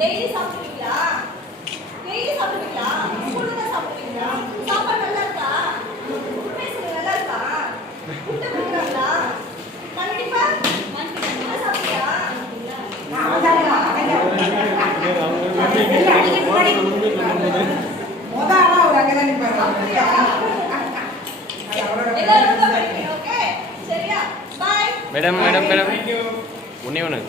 Daily சாப்பிடுவீங்களா? Daily சாப்பிடுவீங்களா? ஸ்கூலுக்கு சாப்பிடுவீங்களா? சாப்பாடு நல்லா இருக்கா? ஃபுட் நல்லா இருக்கா? Food madam madam madam. ஒன்னே ஒன்று